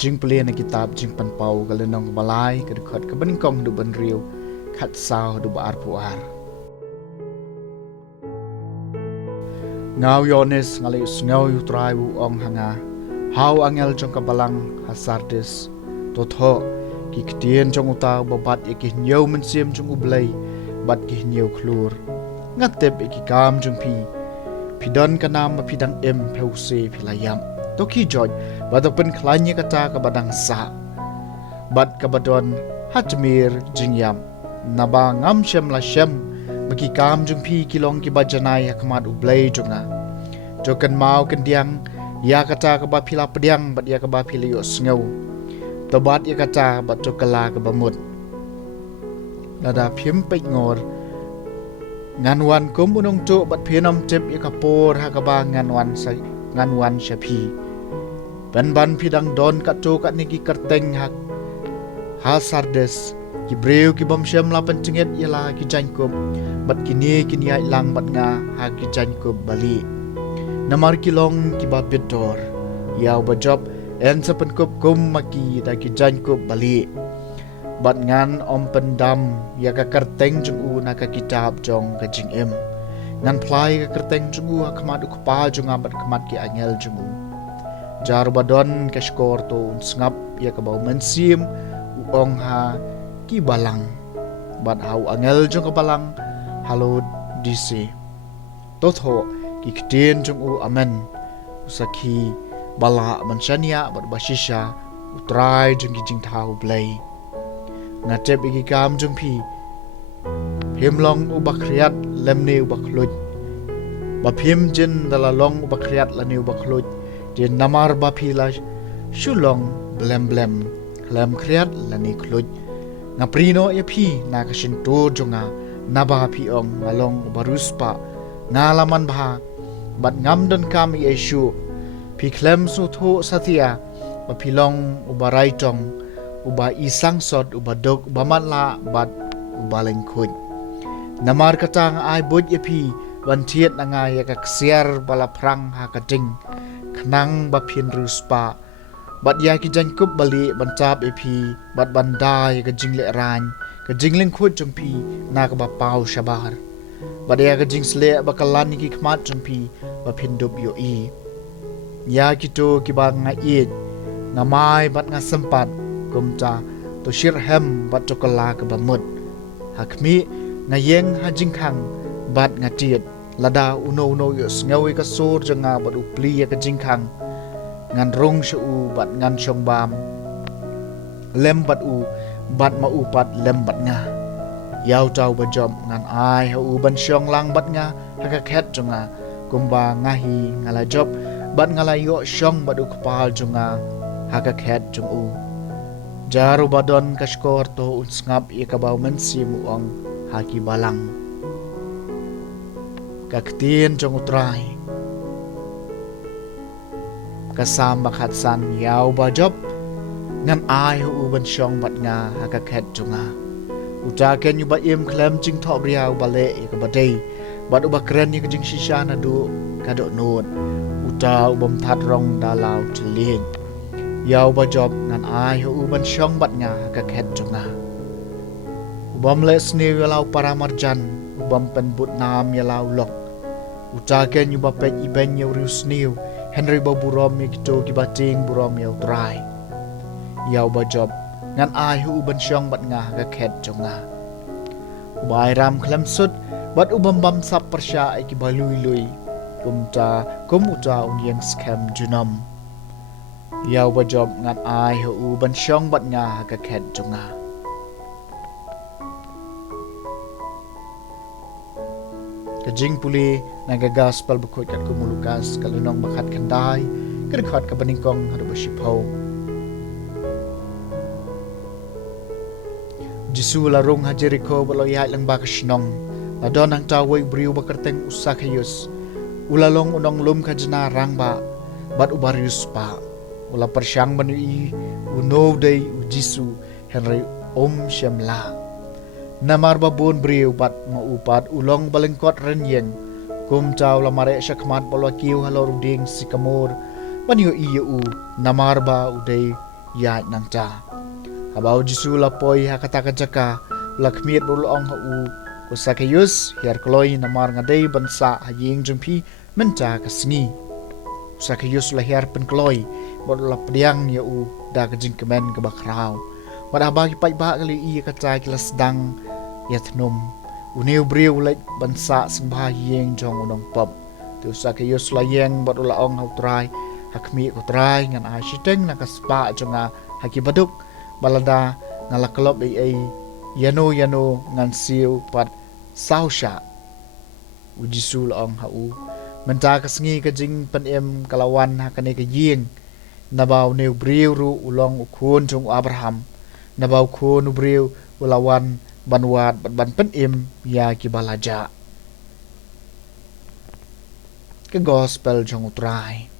jing pele na kitab jing pan pau galenong balai ka dekat ka beningkong du ban riu khat sao du bar puar ngau yones ngali ngau yu trai bu ong hanga hau angel jong ka balang hasardes to tho ki ktien jong uta babat ki nyau men sim jong ublai bat ki nyau klur ngatep ki kam jong pidon ka nam ma pidang em pause pilayam to ki joj badapen klanya kata ka badang sa bad ka badon hatmir jingyam naba ngam shem la shem maki kam jung kilong ki bajanai hakmat ublai junga jokan mau kan diang ya kata ka ba pila pediang bad ya ka ba pilio sngo tobat ya kata bad jokala ka bamut lada phim pe ngor ngan wan kum unong tu bad phinom tip ya ka por ha ka ba ngan wan shapi ban pidang don ka tu ka ni ki kerteng hak ha sardes ki breu ki bom shem la pencinget yala ki jankum bat kini ai lang bat nga ha ki jankum bali namar kilong ki ba bedor yaw ba job en sa pen kum maki da ki jankum bali bat ngan om pendam ya ka kerteng jung u na ka kitab jong ka jing em ngan plai ka kerteng jung u khamad ku pa jung abat khamat ki angel jung u jar badon ka skor to ngap ya ka ba mensim ong ha ki balang bat hau angel jong ka balang halo dc totho ki ktien jong u amen usaki bala manchania bat bashisha utrai jong ki jing thau blai ngatep iki kam jong himlong u bakriat lemne u baklut ba phim jin dalalong u bakriat lane u baklut je namar ba phila shulong blem lem kriat lani klut ngaprino ya phi na ka shinto jonga naba phi ong ngalong baruspa ngalaman bha bat ngam don kam yesu phi klem su tho satia ba philong ubarai tong uba isang sot uba dog bamanla bat ubaleng khut namar katang ai bud ya phi wan thiet na nga ya ka ksiar bala prang ha ka ding khnang ba phin ruspa bat ya ki jankup bali bancap epi bat bandai ka jingle ran ka jingling khut jumpi na ka ba pau shabar bat ya ka jingsle ba kalan ki khmat jumpi ba phindub yo i ya ki to ki ba nga it nga mai bat nga sempat kumta to shirhem bat to kala ka ba mut hakmi nga yeng ha jingkhang bat nga tiet lada uno yo ngawi ka sur janga bat upli ya ka jingkhang ngan rong shu bat ngan shong bam lem bat u bat ma u pat lem bat nga yaw taw ba jom ngan ai ha u ban shong lang bat nga ha ka khet jonga kumba nga hi ngala job bat ngala yo shong bat u kpal jonga ha ka khet jong u jaru badon ka skor to unsngap ye ka baw men simu ong ha ki balang ka ktien jong utrai kasam bakhat san yaw ba job ngan ai hu ban shong bat nga ha ka khet junga uta ken yu ba im klem jing tho riaw ba le ka ba dei bat u ba kren ni ka jing shisha na du ka do not uta u bam that rong da law thlin yaw ba job ngan ai hu ban shong bat nga ha ka khet junga u bam le sni law paramarjan u bam pen but nam ya law lok uta ken yu ba pe i ben yu sniu Henry baburom mi kito kibating burom yaw try yaw ba job ngan ai hu ban shong bat nga ga khet jonga bai ram khlem sut bat ubam bam sap persha ai ki balui lui kum uta unyeng scam junam yaw ba job ngan ai hu ban shong bat nga ga khet jonga kajing puli naga gospel bukut kat kumulukas kalunong bakat kandai kedekhat ka beningkong hadu basipau jisu larung ha Jericho balo ya lang bakasnong ladon ang tawai briu bakarteng usakayus ulalong unong lum kajna rangba bat ubarius pa ula persyang banui uno day jisu Henry shemla namar babun briu bat maupat ulong balengkot renyeng kum chaw lamare shakmat balwa kiu halor ding sikamor banyo iu namar ba udai ya nang cha habau jisu lapoi hakata kajaka lakmiet bul ong ha u ko Zacchaeus her kloi namar ngadei bansa haying jumpi menta kasngi Zacchaeus la her pen kloi bol la pdiang ya u da kajing kemen ke bakrau wada bagi pai ba kali i kaca kilas dang yatnum uneu breu lek bansa sembah yeng jong unong pop tu Zacchaeus la yeng bol la ong hautrai hakmi ko trai ngan a shiteng na kaspa jonga hakibaduk balada ngalaklop ai yano ngan siu pat sausha ujisul ong hau menta kasngi kajing panem kalawan hakane ka ying nabaw neu briu ru ulong ukun jong Abraham nabaw kun briu ulawan banwat ban panem ya kibalaja ke gospel jong utrai